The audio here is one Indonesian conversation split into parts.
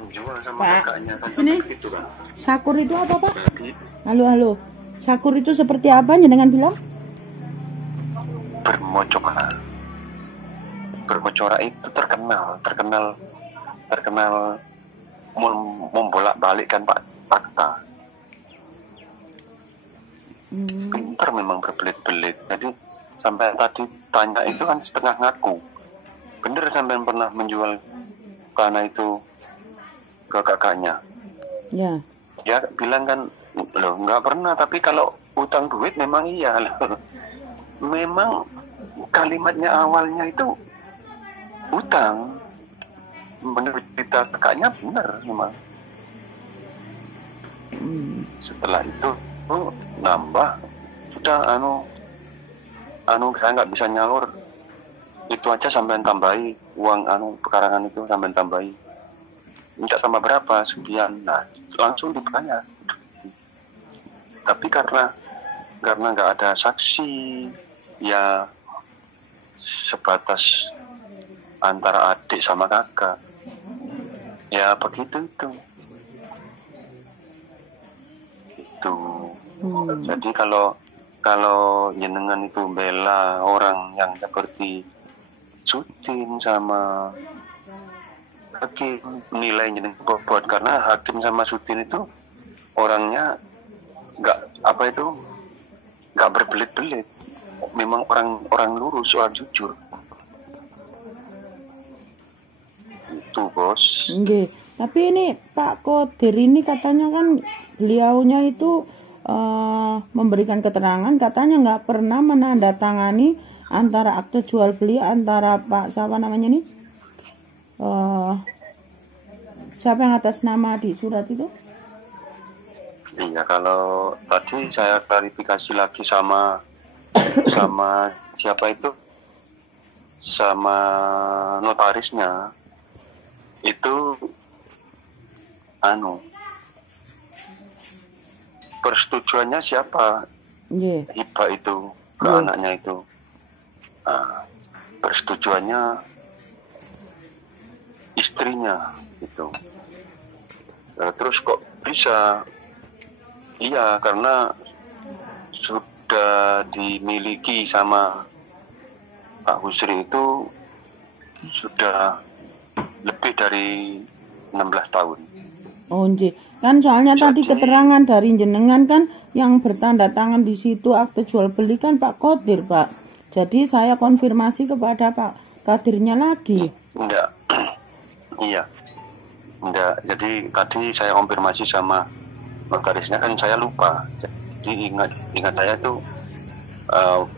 menjual sama Pak, kakaknya kan ini begitu kan. Sakur itu apa, Pak? Jadi Halo. Sakur itu seperti apa jenengan bilang? bermocora itu terkenal membolak-balikkan fakta. Pintar memang berbelit-belit. Jadi sampai tadi tanya itu kan setengah ngaku. Bener sampai pernah menjual tanah itu ke kakaknya. Ya. Ya bilang kan, loh nggak pernah. Tapi kalau utang duit memang iya. Memang kalimatnya awalnya itu utang. Menurut cerita kakaknya benar memang. Setelah itu nambah sudah saya nggak bisa nyaur itu aja sampai tambahi uang pekarangan itu sampai tambahi minta tambah berapa sekian, nah langsung dibayar. Tapi karena nggak ada saksi ya sebatas antara adik sama kakak ya begitu itu. Jadi kalau jenengan itu bela orang yang seperti Sutin sama Hakim, nilai jenengan bobot karena Hakim sama Sutin itu orangnya nggak berbelit-belit, memang orang lurus, orang jujur. Itu bos. Nggih. Tapi ini Pak Kodir ini katanya kan beliaunya itu memberikan keterangan katanya nggak pernah menandatangani antara akte jual beli antara Pak siapa namanya nih siapa yang atas nama di surat itu? Iya, kalau tadi saya klarifikasi lagi sama siapa itu, sama notarisnya itu persetujuannya siapa? Yeah. Hibah itu ke anaknya itu. Persetujuannya istrinya itu. Terus kok bisa? Iya, karena sudah dimiliki sama Pak Husri itu sudah lebih dari 16 tahun. Oh, nggih. Kan soalnya tadi keterangan dari jenengan kan yang bertanda tangan di situ akte jual beli kan Pak Kodir, Pak. Jadi saya konfirmasi kepada Pak Kadirnya lagi. Enggak. Iya. Enggak. Jadi tadi saya konfirmasi sama notarisnya kan saya lupa. Jadi ingat saya tuh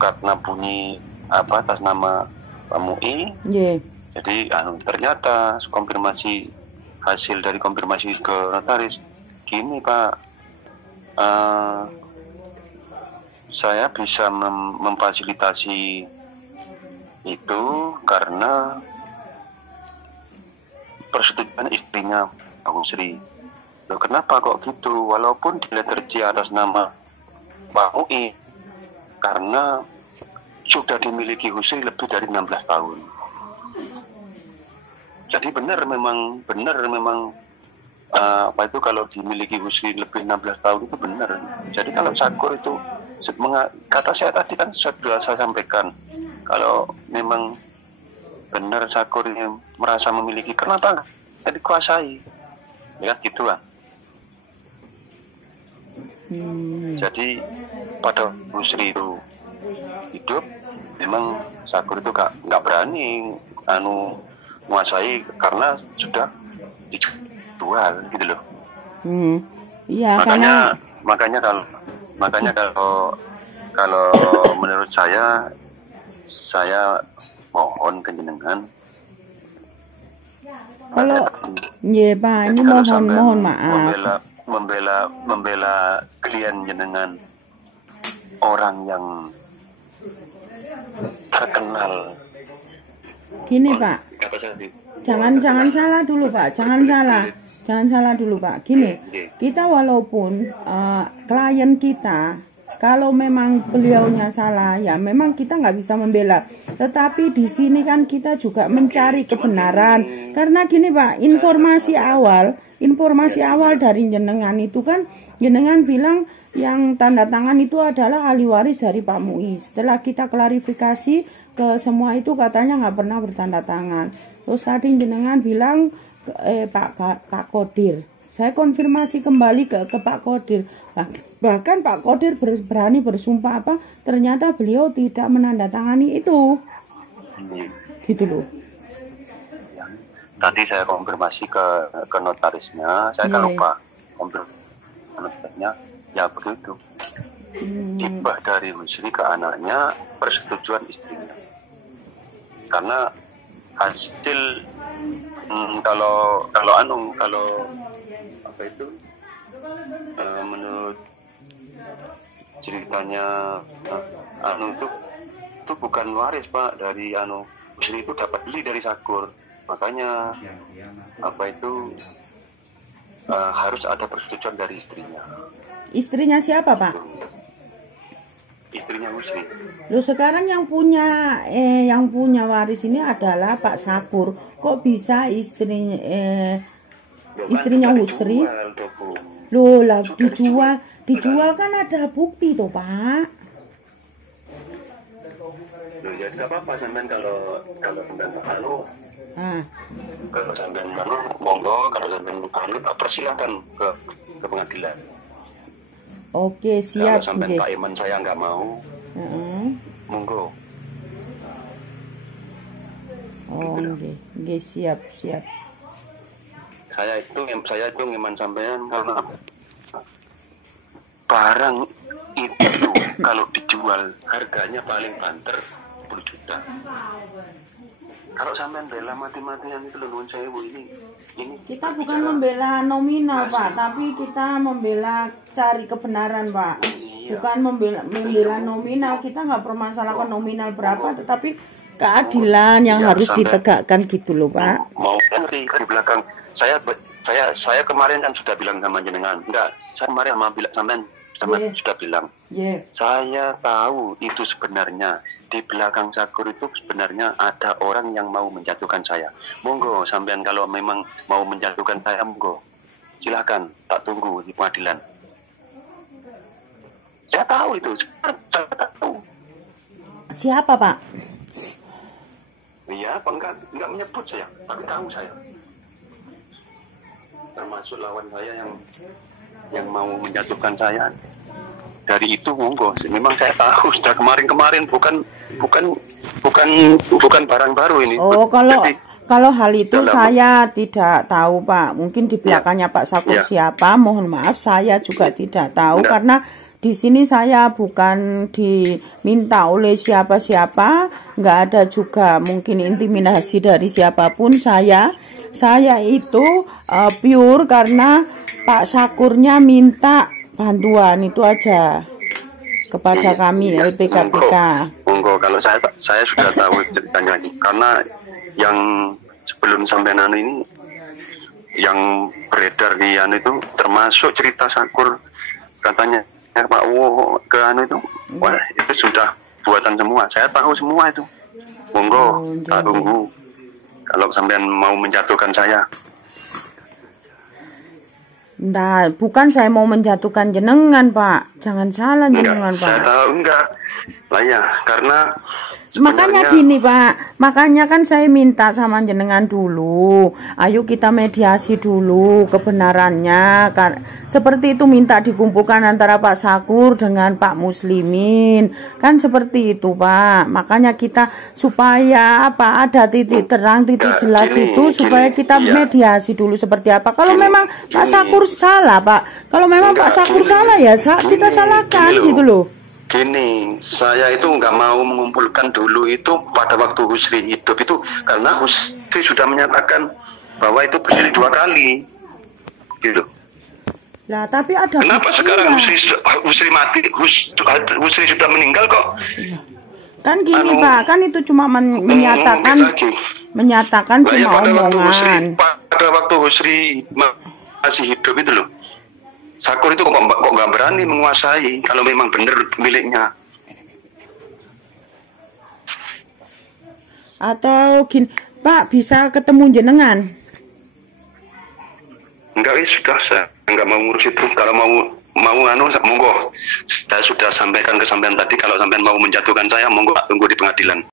karena bunyi atas nama Pak Mui. Yeah. Jadi ternyata hasil dari konfirmasi ke notaris gini Pak, saya bisa memfasilitasi itu karena persetujuan istrinya Pak Husri. Loh, kenapa kok gitu? Walaupun di letter C atas nama Pak Mui, karena sudah dimiliki Husri lebih dari 16 tahun. Jadi benar memang kalau dimiliki Husri lebih 16 tahun itu benar. Jadi kalau Sakur itu kata saya tadi kan sudah saya sampaikan, kalau memang benar Sakur ini merasa memiliki, kenapa nggak dikuasai? Ya gitu lah. Jadi pada Husri itu hidup, memang Sakur itu nggak berani menguasai karena sudah dijual gitu loh. Iya, makanya kalau menurut saya mohon ke jenengan kalau Pak, ini mohon maaf membela klien jenengan, orang yang terkenal. Gini Pak, jangan salah dulu Pak, jangan salah dulu Pak. Gini, kita walaupun klien kita Kalau memang beliaunya salah, ya memang kita nggak bisa membela. Tetapi di sini kan kita juga mencari kebenaran. Karena gini Pak, informasi awal dari jenengan itu kan, jenengan bilang yang tanda tangan itu adalah ahli waris dari Pak Muiz. Setelah kita klarifikasi ke semua itu katanya nggak pernah bertanda tangan. Terus tadi jenengan bilang Pak Kodir. Saya konfirmasi kembali ke Pak Kodir. Bahkan Pak Kodir berani bersumpah ternyata beliau tidak menandatangani itu. Gitu loh. Tadi saya konfirmasi ke notarisnya, saya kan lupa konfirmasi notarisnya, ya begitu. Hibah dari Husri ke anaknya, persetujuan istrinya. Karena hasil kalau apa itu menurut ceritanya itu bukan waris Pak, dari Husri itu dapat beli dari Sakur, makanya apa itu harus ada persetujuan dari istrinya. Istrinya siapa Pak? Istrinya Husri. Loh sekarang yang punya waris ini adalah Pak Sakur. Kok bisa istrinya Husri? Loh lah dijual kan ada bukti toh Pak. Loh ya tidak apa-apa sampean kalau sampean kalau sampean monggo, kalau sampean persilakan ke pengadilan. Oke, siap. Kalau sampai Pak Iman saya nggak mau, monggo. Oh, oke, siap. Saya itu iman sampean karena barang itu kalau dijual harganya paling banter 10 juta. Kalau sampean bela mati-matian itu nuwun sewu ini kita bukan membela nominal Pak, tapi kita membela cari kebenaran Pak. Bukan membela nominal, kita nggak permasalahkan nominal berapa, tetapi keadilan yang harus ditegakkan gitu loh Pak. Mau nanti di belakang saya kemarin kan sudah bilang sama jenengan, enggak, saya kemarin sama sampean sudah bilang. Saya tahu itu sebenarnya di belakang Sakur itu sebenarnya ada orang yang mau menjatuhkan saya. Monggo sampean kalau memang mau menjatuhkan saya, monggo. Silakan, tak tunggu di pengadilan. Saya tahu itu, saya tahu. Siapa Pak? Iya, enggak menyebut saya, tapi tahu saya. Termasuk lawan saya yang mau menjatuhkan saya. Dari itu monggo, memang saya tahu sudah kemarin bukan barang baru ini. Oh, kalau hal itu saya tidak tahu Pak. Mungkin di belakangnya Pak Sakur siapa? Mohon maaf, saya juga tidak tahu karena di sini saya bukan diminta oleh siapa-siapa, nggak ada juga mungkin intimidasi dari siapapun. Saya itu pure karena Pak Sakurnya minta bantuan itu aja kepada kami LPKPK. Monggo, kalau saya sudah tahu ceritanya ini karena yang sebelum sampean ini yang beredar di itu termasuk cerita Sakur katanya Pak ke itu, wah itu sudah buatan semua. Saya tahu semua itu. Monggo, tak tunggu. Kalau sampean mau menjatuhkan saya. Nah, bukan saya mau menjatuhkan jenengan, Pak. Jangan salah jenengan, Pak. Saya tahu enggak. Lah ya, karena makanya gini Pak, makanya kan saya minta sama jenengan dulu, ayo kita mediasi dulu kebenarannya kan. Seperti itu minta dikumpulkan antara Pak Sakur dengan Pak Muslimin, kan seperti itu Pak. Makanya kita supaya ada titik terang, titik jelas itu supaya kita mediasi dulu seperti apa. Kalau memang Pak Sakur salah Pak, kalau memang Pak Sakur salah ya kita salahkan gitu loh. Gini, saya itu nggak mau mengumpulkan dulu itu pada waktu Husri hidup itu karena Husri sudah menyatakan bahwa itu berdiri 2 kali, gitu. Lah, tapi ada. Kenapa sekarang Husri mati, Husri sudah meninggal kok? Kan gini Pak, kan itu cuma menyatakan cuma omongan. Pada waktu Husri masih hidup itu loh. Sakur itu kok nggak berani menguasai kalau memang benar miliknya. Atau gini, Pak bisa ketemu jenengan? Enggak, sudah saya nggak mau ngurus itu. Kalau mau monggo. Saya sudah sampaikan ke sampean tadi, kalau sampean mau menjatuhkan saya, monggo tunggu di pengadilan.